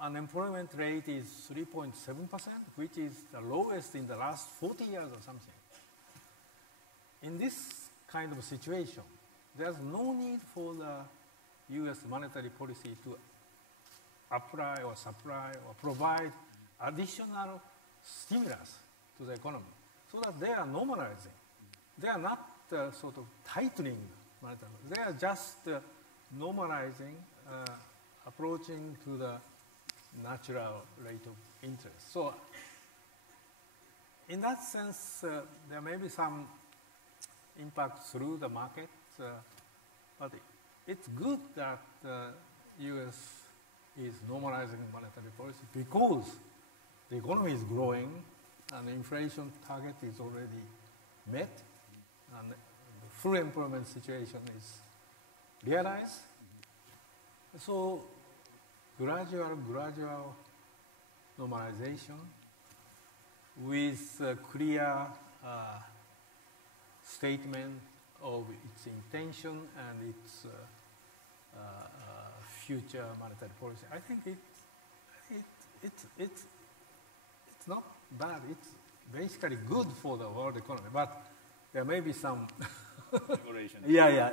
unemployment rate is 3.7%, which is the lowest in the last 40 years or something. In this kind of situation, there's no need for the U.S. monetary policy to apply or supply or provide additional stimulus to the economy, so that they are normalizing. They are not sort of tightening monetary. They are just normalizing, approaching to the natural rate of interest. So in that sense, there may be some impact through the market, but it's good that U.S. is normalizing monetary policy because the economy is growing and the inflation target is already met and the full employment situation is realized. So gradual normalization with a clear statement of its intention and its future monetary policy. I think it's not bad. It's basically good for the world economy, but there may be some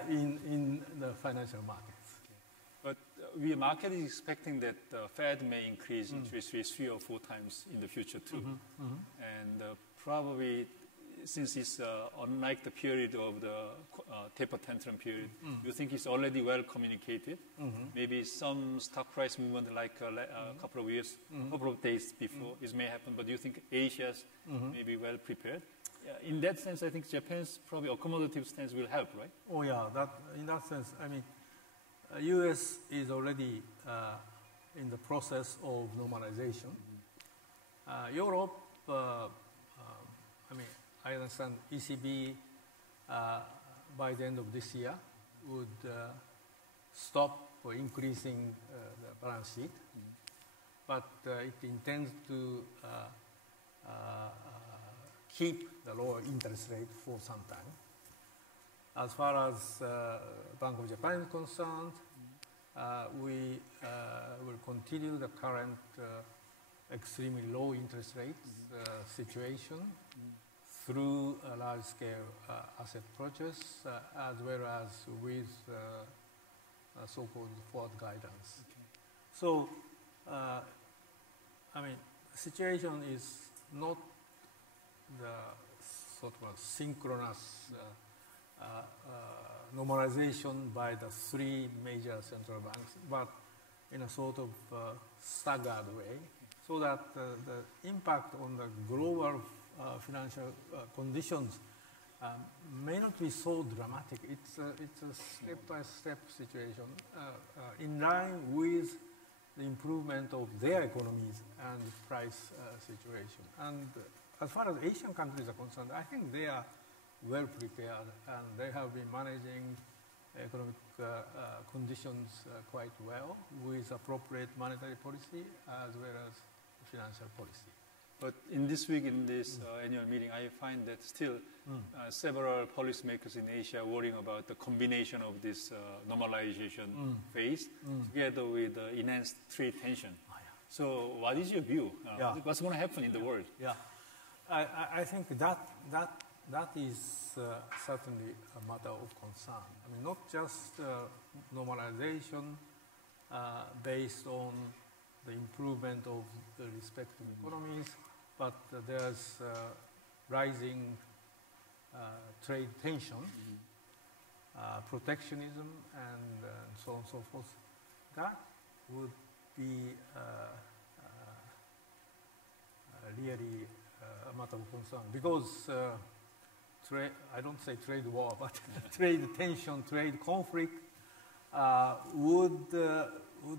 in the financial markets. But the market is expecting that the Fed may increase interest rates 3 or 4 times in the future too. And probably, since it's unlike the period of the taper tantrum period, you think it's already well communicated. Maybe some stock price movement like a couple of years, couple of days before, this may happen. But do you think Asia's may be well prepared? In that sense, I think Japan's probably accommodative stance will help, right? Oh yeah, in that sense, I mean, U.S. is already in the process of normalization. Europe, I mean, I understand ECB by the end of this year would stop increasing the balance sheet, but it intends to keep the lower interest rate for some time. As far as Bank of Japan is concerned, we will continue the current extremely low interest rates situation through a large-scale asset purchase, as well as with so-called forward guidance. Okay. So, I mean, the situation is not the sort of synchronous normalization by the 3 major central banks, but in a sort of staggered way, so that the impact on the global financial conditions may not be so dramatic. It's a step-by-step situation in line with the improvement of their economies and price situation. And as far as Asian countries are concerned, I think they are well prepared and they have been managing economic conditions quite well with appropriate monetary policy as well as financial policy. But in this week, in this annual meeting, I find that still several policymakers in Asia are worrying about the combination of this normalization phase together with enhanced trade tension. Oh, yeah. So what is your view? What's going to happen in the world? Yeah, I think that is certainly a matter of concern. I mean, not just normalization based on the improvement of the respective economies, but there's rising trade tension, protectionism, and so on and so forth. That would be really a matter of concern because I don't say trade war, but trade tension, trade conflict would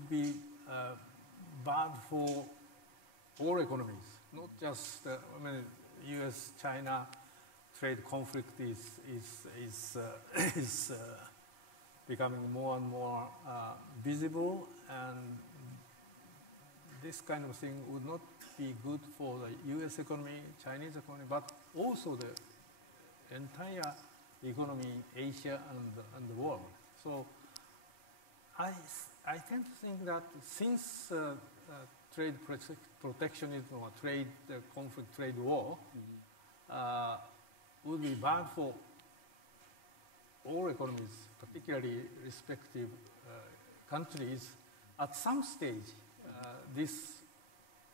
be bad for all economies, not just I mean, U.S.-China trade conflict is becoming more and more visible, and this kind of thing would not be good for the U.S. economy, Chinese economy, but also the entire economy in Asia and the world. So I tend to think that since trade protectionism or trade conflict, trade war would be bad for all economies, particularly respective countries, at some stage this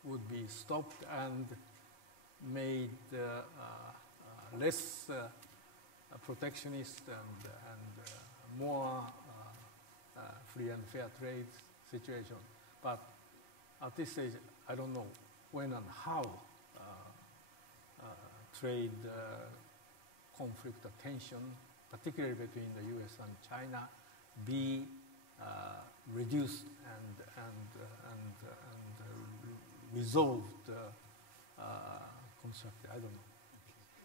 would be stopped and made less protectionist and more free and fair trade situation. But at this stage, I don't know when and how trade conflict or tension, particularly between the U.S. and China, be reduced and resolved constructed. I don't know.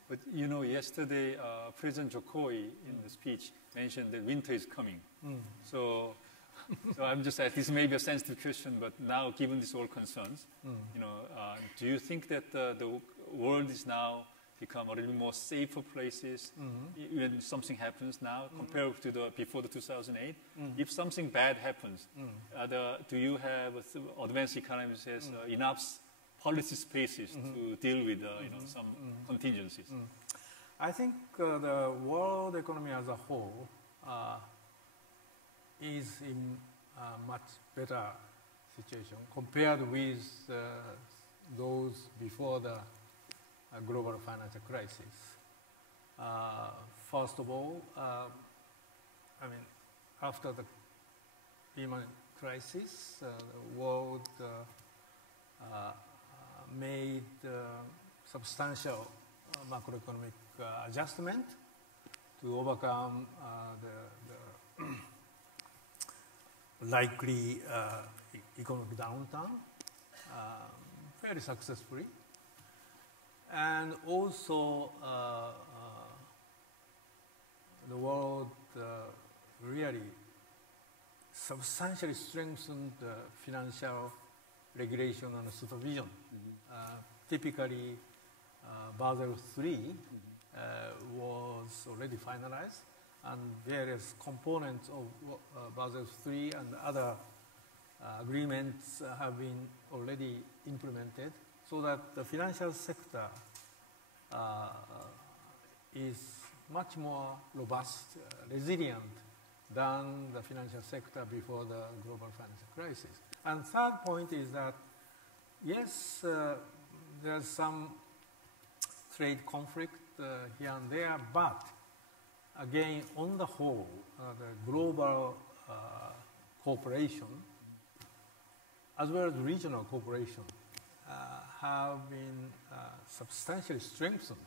But you know, yesterday President Jokowi in the speech mentioned that winter is coming. So I'm just saying this may be a sensitive question, but now given these all concerns, you know, do you think that the world is now become a little more safer places when something happens now compared to before the 2008? If something bad happens, do you have advanced economies has enough policy spaces to deal with you know, some contingencies? I think the world economy as a whole is in a much better situation compared with those before the global financial crisis. First of all, I mean, after the Lehman crisis, the world made substantial macroeconomic adjustment to overcome the likely economic downturn very successfully. And also, the world really substantially strengthened financial regulation and supervision. Typically, Basel III was already finalized, and various components of Basel III and other agreements have been already implemented, so that the financial sector is much more robust, resilient than the financial sector before the global financial crisis. And third point is that, yes, there's some trade conflict here and there, but again, on the whole, the global cooperation, as well as regional cooperation, have been substantially strengthened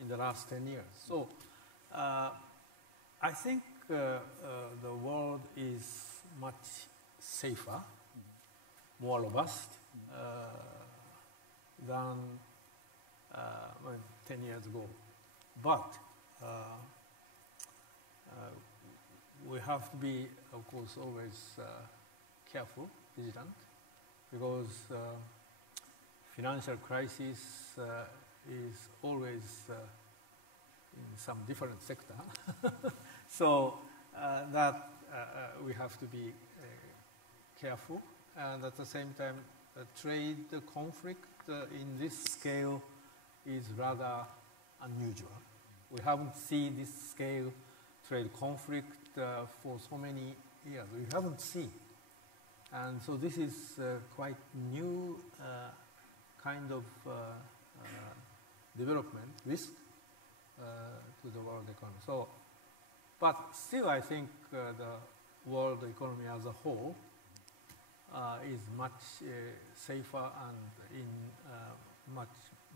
in the last 10 years. So I think the world is much safer, more robust than 10 years ago. But we have to be, of course, always careful, vigilant, because financial crisis is always in some different sector. So that we have to be careful, and at the same time, trade conflict in this scale is rather unusual. We haven't seen this scale trade conflict for so many years. We haven't seen. And so this is quite new kind of development risk to the world economy. So, but still I think the world economy as a whole is much safer and in much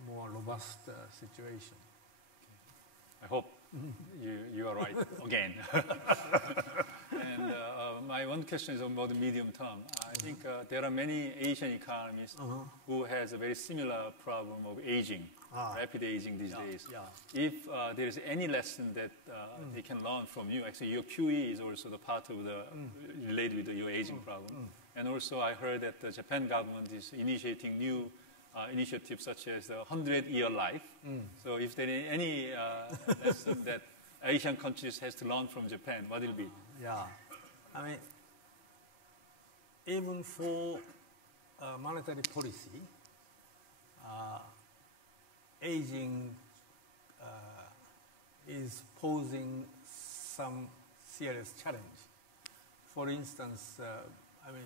more robust situation. I hope you are right again. And my one question is about the medium term. I think there are many Asian economies who has a very similar problem of aging, rapid aging these days. Yeah. If there is any lesson that they can learn from you, actually your QE is also the part of the related with your aging problem. And also I heard that the Japan government is initiating new initiatives such as the 100-year life. So if there is any lesson that Asian countries has to learn from Japan, what will it be? Yeah, I mean, even for monetary policy, aging is posing some serious challenge. For instance, I mean,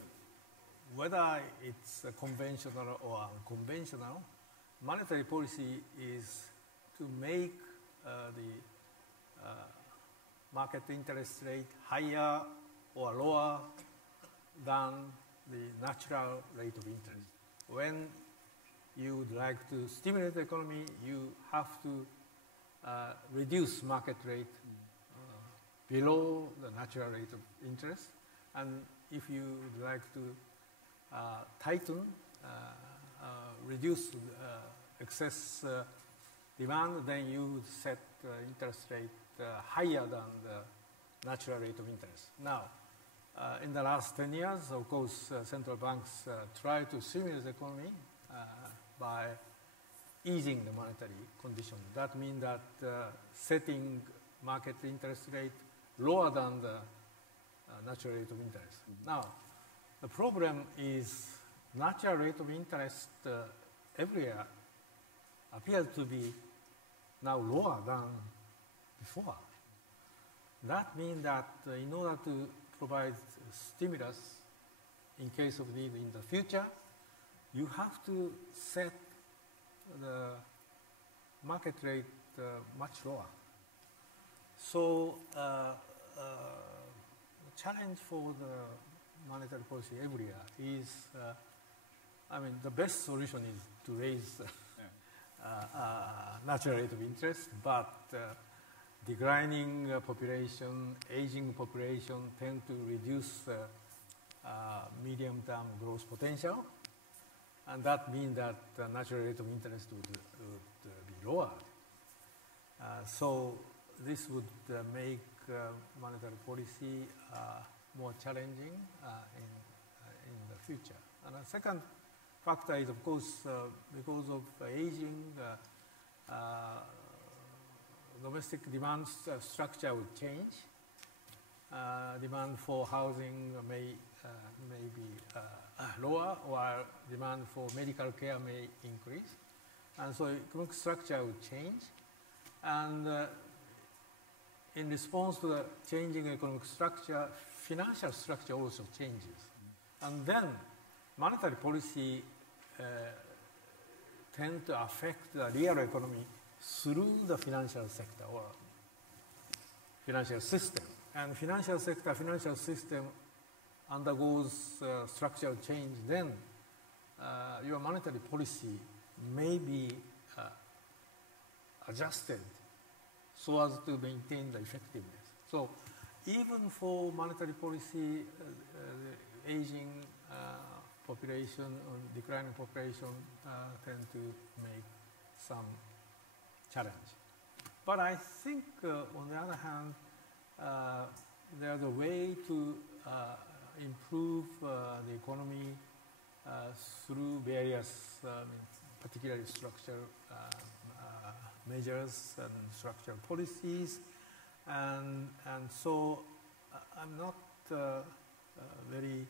whether it's conventional or unconventional, monetary policy is to make the market interest rate higher or lower than the natural rate of interest. When you would like to stimulate the economy, you have to reduce market rate below the natural rate of interest. And if you would like to tighten, reduce excess demand, then you would set interest rate higher than the natural rate of interest. Now, in the last 10 years, of course, central banks try to stimulate the economy by easing the monetary condition. That means that setting market interest rate lower than the natural rate of interest. Now, the problem is natural rate of interest everywhere appears to be now lower than before. That means that in order to provide stimulus in case of need in the future, you have to set the market rate much lower. So the challenge for the monetary policy everywhere is, I mean, the best solution is to raise natural rate of interest, but declining population, aging population tend to reduce medium-term growth potential, and that means that the natural rate of interest would be lower. So this would make monetary policy more challenging in the future. And the second factor is, of course, because of aging, domestic demand structure would change. Demand for housing may be lower, while demand for medical care may increase. And so economic structure would change. And in response to the changing economic structure, financial structure also changes. And then monetary policy tend to affect the real economy through the financial sector or financial system. And financial sector, financial system undergoes structural change, then your monetary policy may be adjusted so as to maintain the effectiveness. So even for monetary policy, aging population or declining population tend to make some challenge. But I think, on the other hand, there's a way to improve the economy through various, particularly structural measures and structural policies, and so I'm not very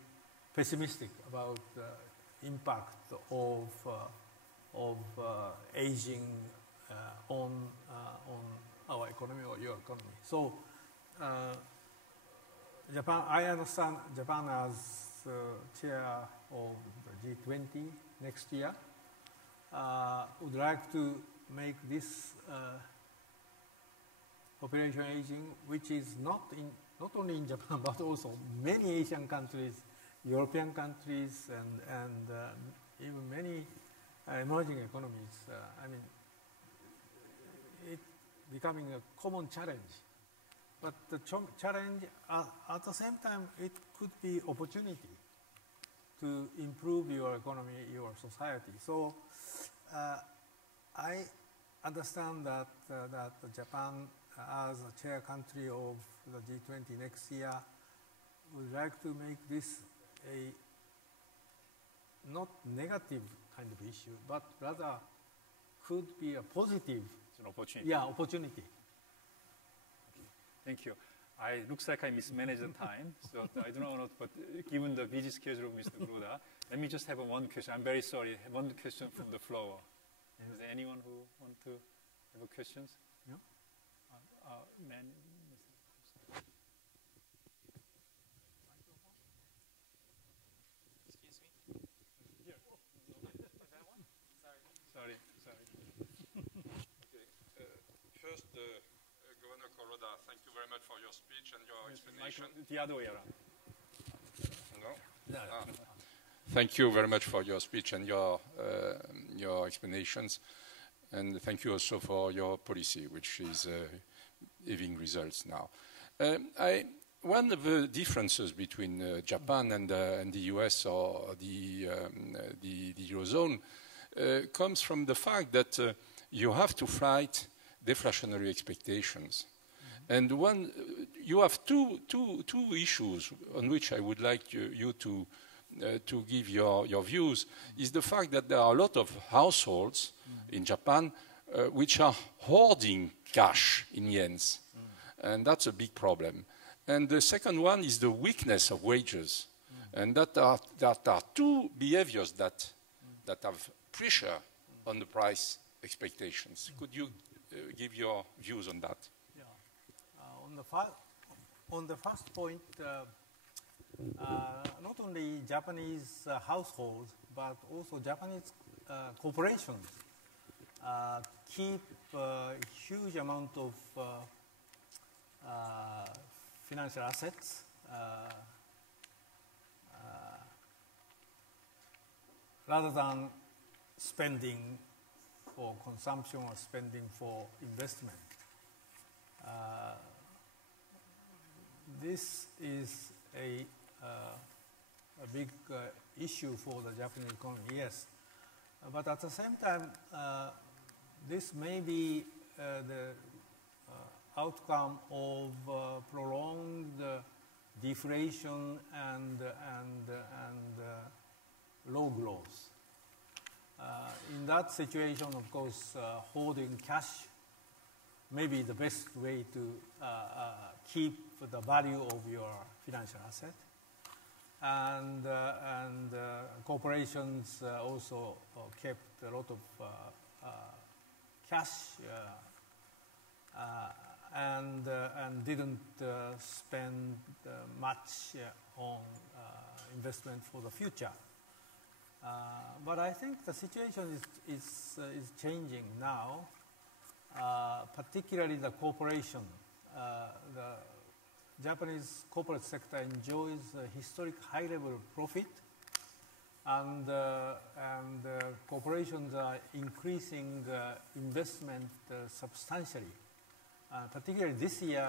pessimistic about the impact of aging on our economy or your economy. So Japan, I understand Japan as chair of the G20 next year would like to make this population aging, which is not only in Japan but also many Asian countries, European countries, and even many emerging economies. I mean, it's becoming a common challenge. But the challenge, at the same time, it could be opportunity to improve your economy, your society. So I understand that Japan, as a chair country of the G20 next year, would like to make this a not negative kind of issue, but rather could be a positive. It's an opportunity. Yeah, opportunity. Thank you. looks like I mismanaged the time, so I do not know, but given the busy schedule of Mr. Groda, let me just have one question. I'm very sorry. One question from the floor. Is there anyone who want to have questions? Yeah. Man. Excuse me? Here. That one? Sorry. Okay. First, Governor Kuroda, thank you very much for your speech and your explanation. The other way around. No? Yeah. Thank you very much for your speech and your explanations. And thank you also for your policy, which is giving results now. One of the differences between Japan and the US or the Eurozone comes from the fact that you have to fight deflationary expectations. And you have two issues on which I would like you to give your views, is the fact that there are a lot of households in Japan which are hoarding cash in yens. And that's a big problem. And the second one is the weakness of wages. And that are two behaviors that have pressure on the price expectations. Could you give your views on that? Yeah. On the first point, not only Japanese households, but also Japanese corporations keep a huge amount of financial assets rather than spending for consumption or spending for investment. This is a big issue for the Japanese economy, yes. But at the same time, this may be the outcome of prolonged deflation and low growth. In that situation, of course, holding cash may be the best way to keep the value of your financial asset. And corporations also kept a lot of cash and didn't spend much on investment for the future. But I think the situation is changing now, particularly the corporation. The Japanese corporate sector enjoys a historic high level of profit, and corporations are increasing investment substantially. Particularly this year,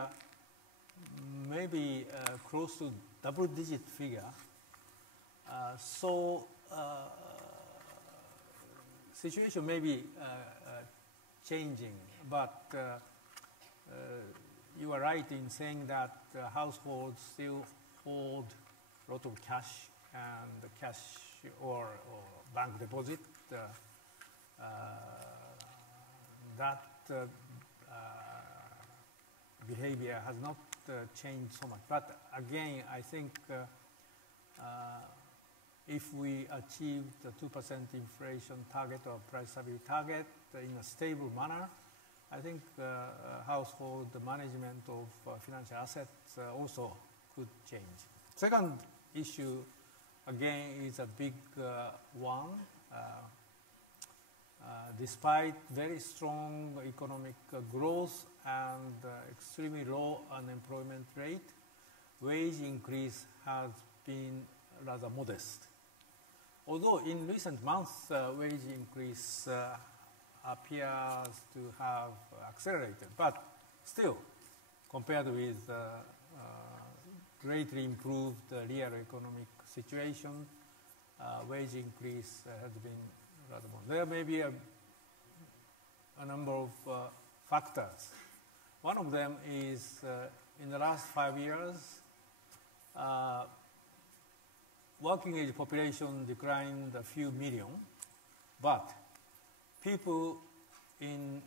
maybe close to double-digit figure. So situation may be changing, but you are right in saying that households still hold a lot of cash and cash or bank deposit. That behavior has not changed so much. But again, I think if we achieve the 2% inflation target or price stability target in a stable manner, I think household management of financial assets also could change. Second issue, again, is a big one. Despite very strong economic growth and extremely low unemployment rate, wage increase has been rather modest. Although in recent months, wage increase appears to have accelerated, but still, compared with greatly improved real economic situation, wage increase has been rather more. There may be a number of factors. One of them is in the last 5 years, working age population declined a few million, but people in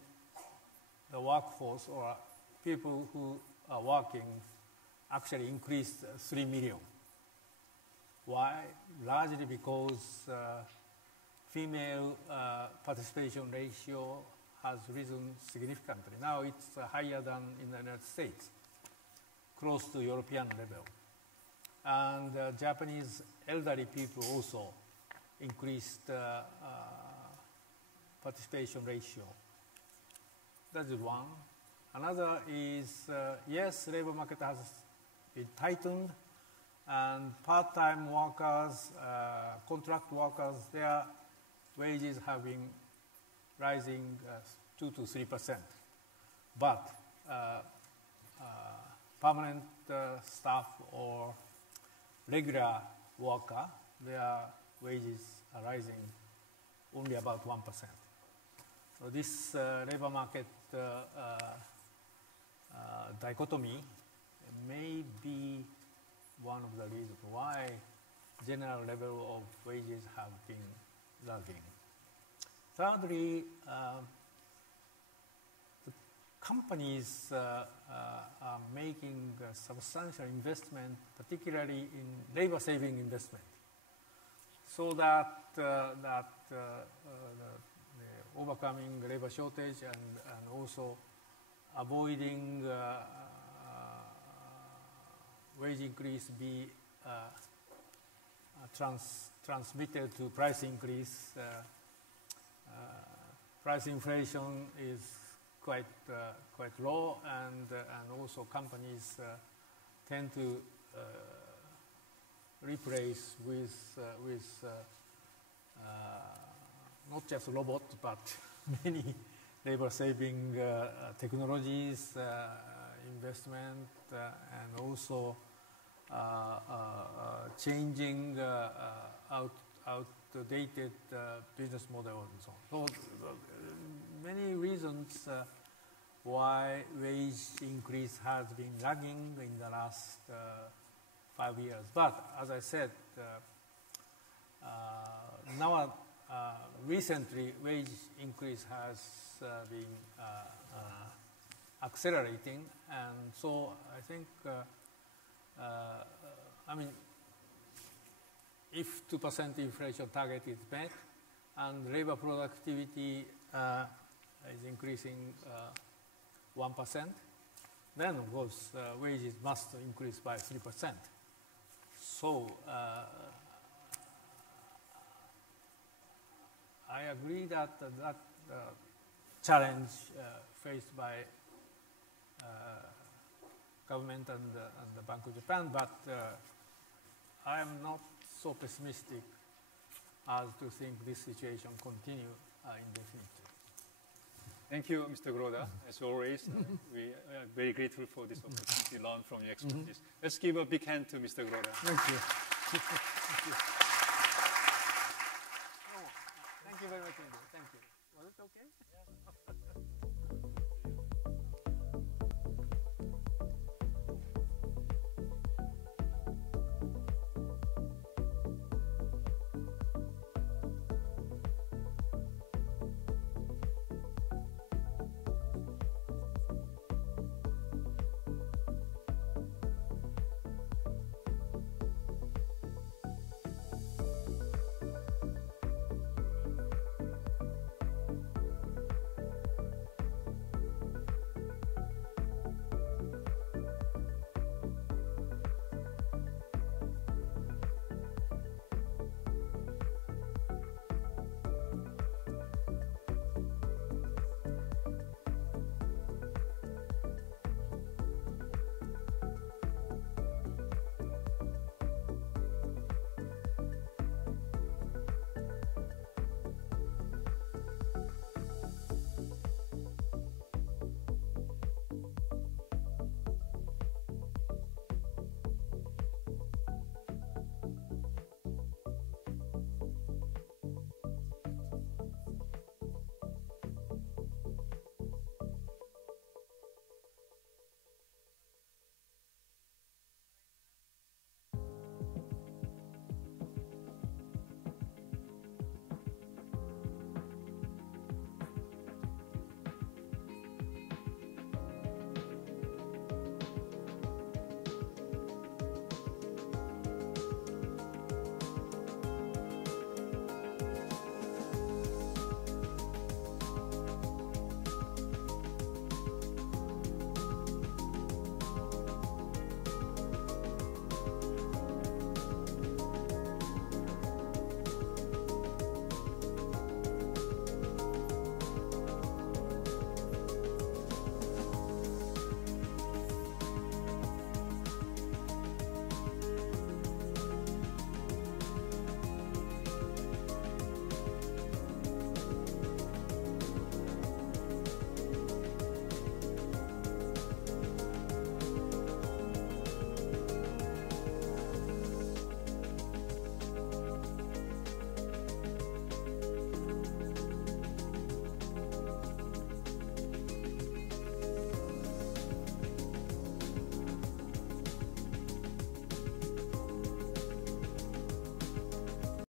the workforce or people who are working actually increased 3 million. Why? Largely because female participation ratio has risen significantly. Now it's higher than in the United States, close to European level. And Japanese elderly people also increased participation ratio. That is one. Another is, yes, labor market has been tightened, and part-time workers, contract workers, their wages have been rising 2 to 3%. But permanent staff or regular worker, their wages are rising only about 1%. So this labor market dichotomy may be one of the reasons why general level of wages have been lagging. Thirdly, the companies are making substantial investment, particularly in labor-saving investment, so that overcoming labor shortage and also avoiding wage increase be transmitted to price increase. Price inflation is quite low, and also companies tend to replace with not just robots but many labor-saving technologies, investment, and also changing outdated business model and so on. So many reasons why wage increase has been lagging in the last 5 years. But as I said, now recently wage increase has been accelerating, and so I think I mean, if 2% inflation target is met and labor productivity is increasing 1%, then of course wages must increase by 3%. So I agree that that challenge faced by government and the Bank of Japan, but I am not so pessimistic as to think this situation continue indefinitely. Thank you, Mr. Kuroda. As always, we are very grateful for this opportunity to learn from your expertise. Let's give a big hand to Mr. Kuroda. Thank you. Thank you.